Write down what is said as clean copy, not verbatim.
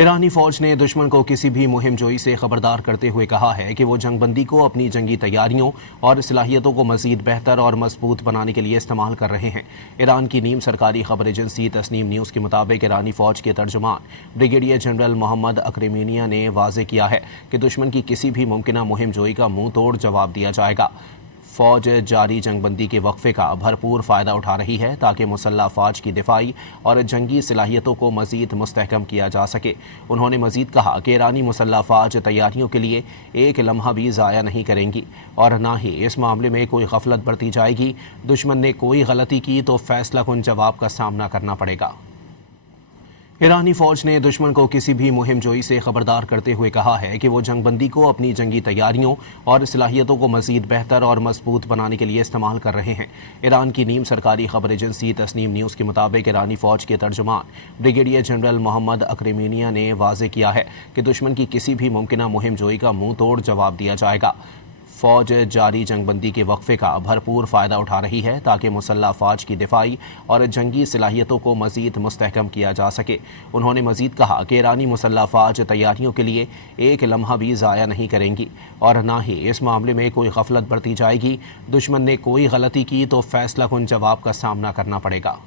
ईरानी फौज ने दुश्मन को किसी भी मुहिम जोई से खबरदार करते हुए कहा है कि वो जंग बंदी को अपनी जंगी तैयारियों और सलाहियतों को मजीद बेहतर और मजबूत बनाने के लिए इस्तेमाल कर रहे हैं। ईरान की नीम सरकारी खबर एजेंसी तस्नीम न्यूज़ के मुताबिक ईरानी फौज के तर्जुमान ब्रिगेडियर जनरल मोहम्मद अकरेमिनिया ने वाजे किया है कि दुश्मन की किसी भी मुमकिन मुहिम जोई का मुंह तोड़ जवाब दिया जाएगा। फौज जारी जंगबंदी के वक्फे का भरपूर फ़ायदा उठा रही है ताकि मुसल्लह फ़ौज की दिफाई और जंगी सलाहियतों को मज़ीद मुस्तहकम किया जा सके। उन्होंने मज़ीद कहा कि ईरानी मुसल्लह फ़ौज तैयारियों के लिए एक लम्हा भी ज़ाया नहीं करेंगी और ना ही इस मामले में कोई गफलत बरती जाएगी। दुश्मन ने कोई गलती की तो फैसला कुन जवाब का सामना करना पड़ेगा। ईरानी फौज ने दुश्मन को किसी भी मुहिम जोई से खबरदार करते हुए कहा है कि वो जंगबंदी को अपनी जंगी तैयारियों और सलाहियतों को मजीद बेहतर और मजबूत बनाने के लिए इस्तेमाल कर रहे हैं। ईरान की नीम सरकारी खबर एजेंसी तस्नीम न्यूज़ के मुताबिक ईरानी फौज के तर्जुमान ब्रिगेडियर जनरल मोहम्मद अकरेमिनिया ने वाजे किया है कि दुश्मन की किसी भी मुमकिन मुहिम जोई का मुंह तोड़ जवाब दिया जाएगा। फौज जारी जंगबंदी के वक्फे का भरपूर फ़ायदा उठा रही है ताकि मुसल्लह फ़ौज की दिफाई और जंगी सलाहियतों को मज़ीद मुस्तहकम किया जा सके। उन्होंने मज़ीद कहा कि ईरानी मुसल्लह फ़ौज तैयारियों के लिए एक लम्हा भी ज़ाया नहीं करेंगी और ना ही इस मामले में कोई गफलत बरती जाएगी। दुश्मन ने कोई गलती की तो फैसला कुन जवाब का सामना करना पड़ेगा।